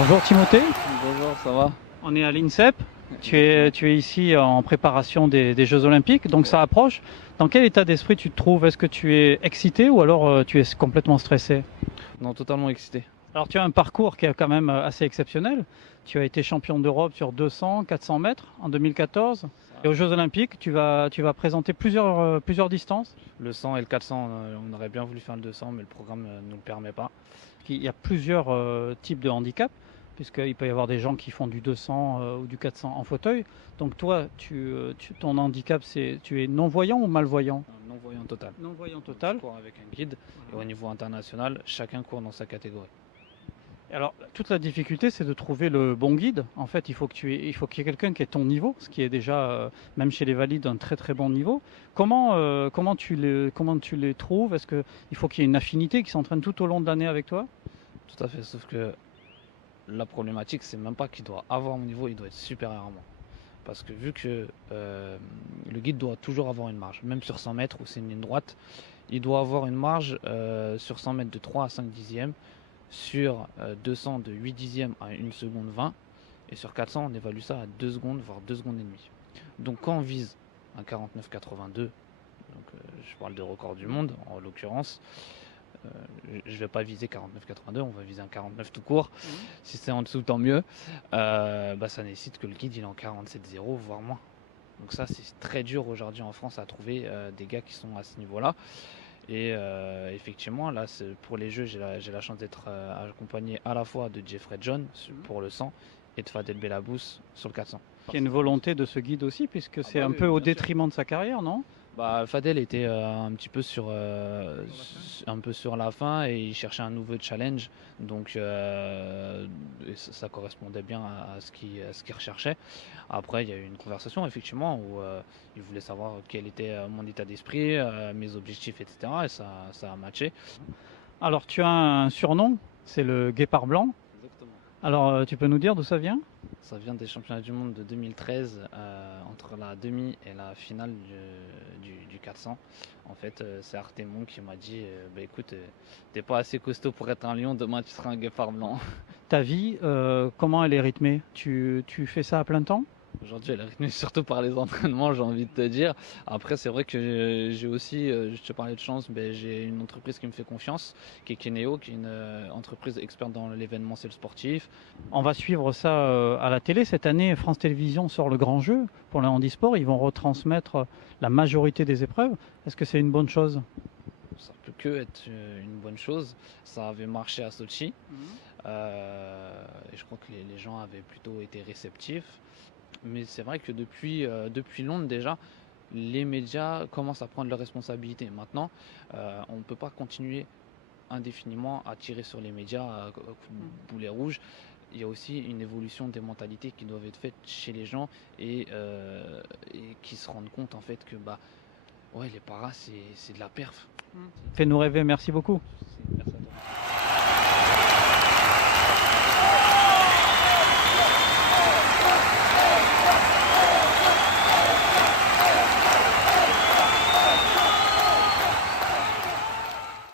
Bonjour Timothée, Bonjour, ça va? on est à l'INSEP. Tu es ici en préparation des Jeux Olympiques, donc ça approche. Dans quel état d'esprit tu te trouves? Est-ce que tu es excité ou alors tu es complètement stressé? Non, totalement excité. Alors tu as un parcours qui est quand même assez exceptionnel. Tu as été champion d'Europe sur 200, 400 mètres en 2014. Et aux Jeux Olympiques, tu vas présenter plusieurs distances. Le 100 et le 400, on aurait bien voulu faire le 200, mais le programme ne nous le permet pas. Il y a plusieurs types de handicap, puisqu'il peut y avoir des gens qui font du 200 ou du 400 en fauteuil. Donc toi, ton handicap, tu es non-voyant ou malvoyant? Un non-voyant total. Non-voyant total. Je cours avec un guide, et au niveau international, chacun court dans sa catégorie. Alors, toute la difficulté, c'est de trouver le bon guide. En fait, il faut qu'il y ait quelqu'un qui ait ton niveau, ce qui est déjà, même chez les valides, un très très bon niveau. Comment tu les trouves? Est-ce qu'il faut qu'il y ait une affinité qui s'entraîne tout au long de l'année avec toi? Tout à fait, sauf que la problématique, c'est même pas qu'il doit avoir mon niveau, il doit être supérieur à moi. Parce que vu que le guide doit toujours avoir une marge, même sur 100 mètres où c'est une ligne droite, il doit avoir une marge sur 100 mètres de 3 à 5 dixièmes, sur 200 de 8 dixièmes à 1 seconde 20, et sur 400 on évalue ça à 2 secondes, voire 2 secondes et demie. Donc quand on vise un 49,82, donc je parle de record du monde en l'occurrence, je ne vais pas viser 49,82, on va viser un 49 tout court. Si c'est en dessous, tant mieux. Ça nécessite que le guide il est en 47,0, voire moins. Donc ça, c'est très dur aujourd'hui en France à trouver des gars qui sont à ce niveau-là. Et effectivement, là, pour les Jeux, j'ai la chance d'être accompagné à la fois de Jeffrey John pour le 100 et de Fadel Belabous sur le 400. Il y a une volonté de ce guide aussi, puisque c'est un oui, peu au bien sûr. détriment de sa carrière, non? Fadel était un petit peu sur la fin et il cherchait un nouveau challenge, donc ça correspondait bien à ce qu'il recherchait. Après, il y a eu une conversation effectivement où il voulait savoir quel était mon état d'esprit, mes objectifs, etc. Et ça a matché. Alors, tu as un surnom, c'est le Guépard Blanc. Exactement. Alors, tu peux nous dire d'où ça vient? Ça vient des championnats du monde de 2013, entre la demi et la finale du 400. En fait, c'est Artemon qui m'a dit écoute, t'es pas assez costaud pour être un lion, demain tu seras un guépard blanc. Ta vie, comment elle est rythmée? Tu fais ça à plein temps? Aujourd'hui, elle est rythmée surtout par les entraînements, j'ai envie de te dire. Après, c'est vrai que j'ai aussi, je te parlais de chance, j'ai une entreprise qui me fait confiance, qui est Keneo, qui est une entreprise experte dans l'événementiel sportif. On va suivre ça à la télé. Cette année, France Télévisions sort le grand jeu pour le handisport. Ils vont retransmettre la majorité des épreuves. Est-ce que c'est une bonne chose? Ça peut que être une bonne chose. Ça avait marché à Sochi. Et je crois que les gens avaient plutôt été réceptifs. Mais c'est vrai que depuis Londres déjà, les médias commencent à prendre leurs responsabilités. Maintenant, on ne peut pas continuer indéfiniment à tirer sur les médias à boulet rouge. Il y a aussi une évolution des mentalités qui doivent être faites chez les gens et qui se rendent compte en fait que les paras c'est de la perf. Fais-nous rêver, merci beaucoup. Merci à toi.